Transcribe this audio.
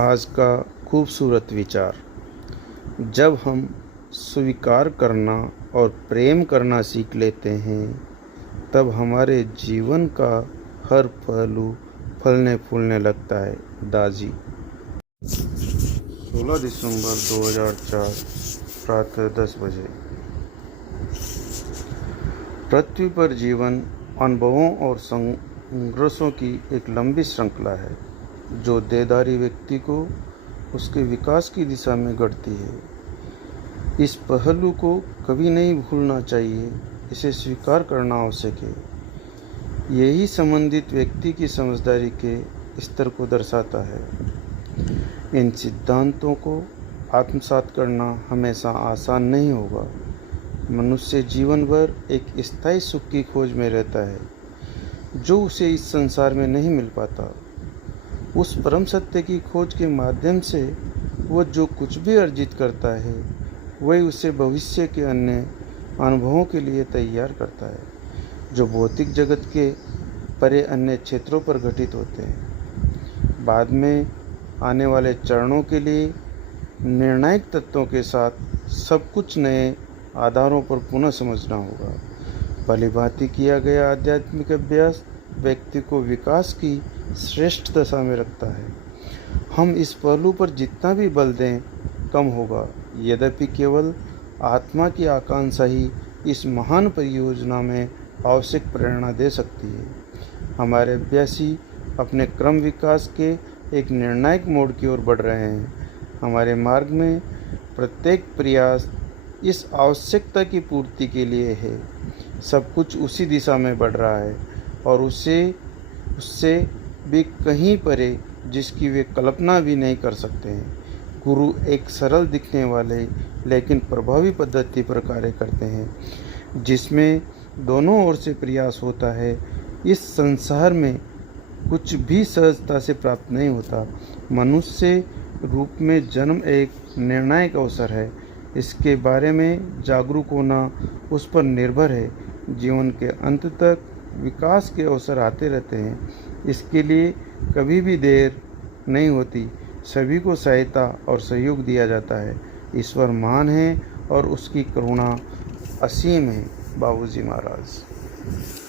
आज का खूबसूरत विचार। जब हम स्वीकार करना और प्रेम करना सीख लेते हैं, तब हमारे जीवन का हर पहलू फलने फूलने लगता है। दाजी। 16 दिसंबर 2004 प्रातः 10 बजे। पृथ्वी पर जीवन अनुभवों और संघर्षों की एक लंबी श्रृंखला है, जो देहधारी व्यक्ति को उसके विकास की दिशा में गढ़ती है। इस पहलू को कभी नहीं भूलना चाहिए, इसे स्वीकार करना आवश्यक है। यही संबंधित व्यक्ति की समझदारी के स्तर को दर्शाता है। इन सिद्धांतों को आत्मसात करना हमेशा आसान नहीं होगा। मनुष्य जीवन भर एक स्थायी सुख की खोज में रहता है, जो उसे इस संसार में नहीं मिल पाता। उस परम सत्य की खोज के माध्यम से वह जो कुछ भी अर्जित करता है, वही उसे भविष्य के अन्य अनुभवों के लिए तैयार करता है, जो भौतिक जगत के परे अन्य क्षेत्रों पर घटित होते हैं। बाद में आने वाले चरणों के लिए निर्णायक तत्वों के साथ सब कुछ नए आधारों पर पुनः समझना होगा। भलीभांति किया गया आध्यात्मिक अभ्यास व्यक्ति को विकास की श्रेष्ठ दशा में रखता है। हम इस पहलू पर जितना भी बल दें, कम होगा। यद्यपि केवल आत्मा की आकांक्षा ही इस महान परियोजना में आवश्यक प्रेरणा दे सकती है। हमारे अभ्यासी अपने क्रम विकास के एक निर्णायक मोड़ की ओर बढ़ रहे हैं। हमारे मार्ग में प्रत्येक प्रयास इस आवश्यकता की पूर्ति के लिए है। सब कुछ उसी दिशा में बढ़ रहा है और उससे भी कहीं परे, जिसकी वे कल्पना भी नहीं कर सकते हैं। गुरु एक सरल दिखने वाले लेकिन प्रभावी पद्धति पर कार्य करते हैं, जिसमें दोनों ओर से प्रयास होता है। इस संसार में कुछ भी सहजता से प्राप्त नहीं होता। मनुष्य रूप में जन्म एक निर्णायक अवसर है। इसके बारे में जागरूक होना उस पर निर्भर है। जीवन के अंत तक विकास के अवसर आते रहते हैं। इसके लिए कभी भी देर नहीं होती। सभी को सहायता और सहयोग दिया जाता है। ईश्वर महान है और उसकी करुणा असीम है। बाबूजी महाराज।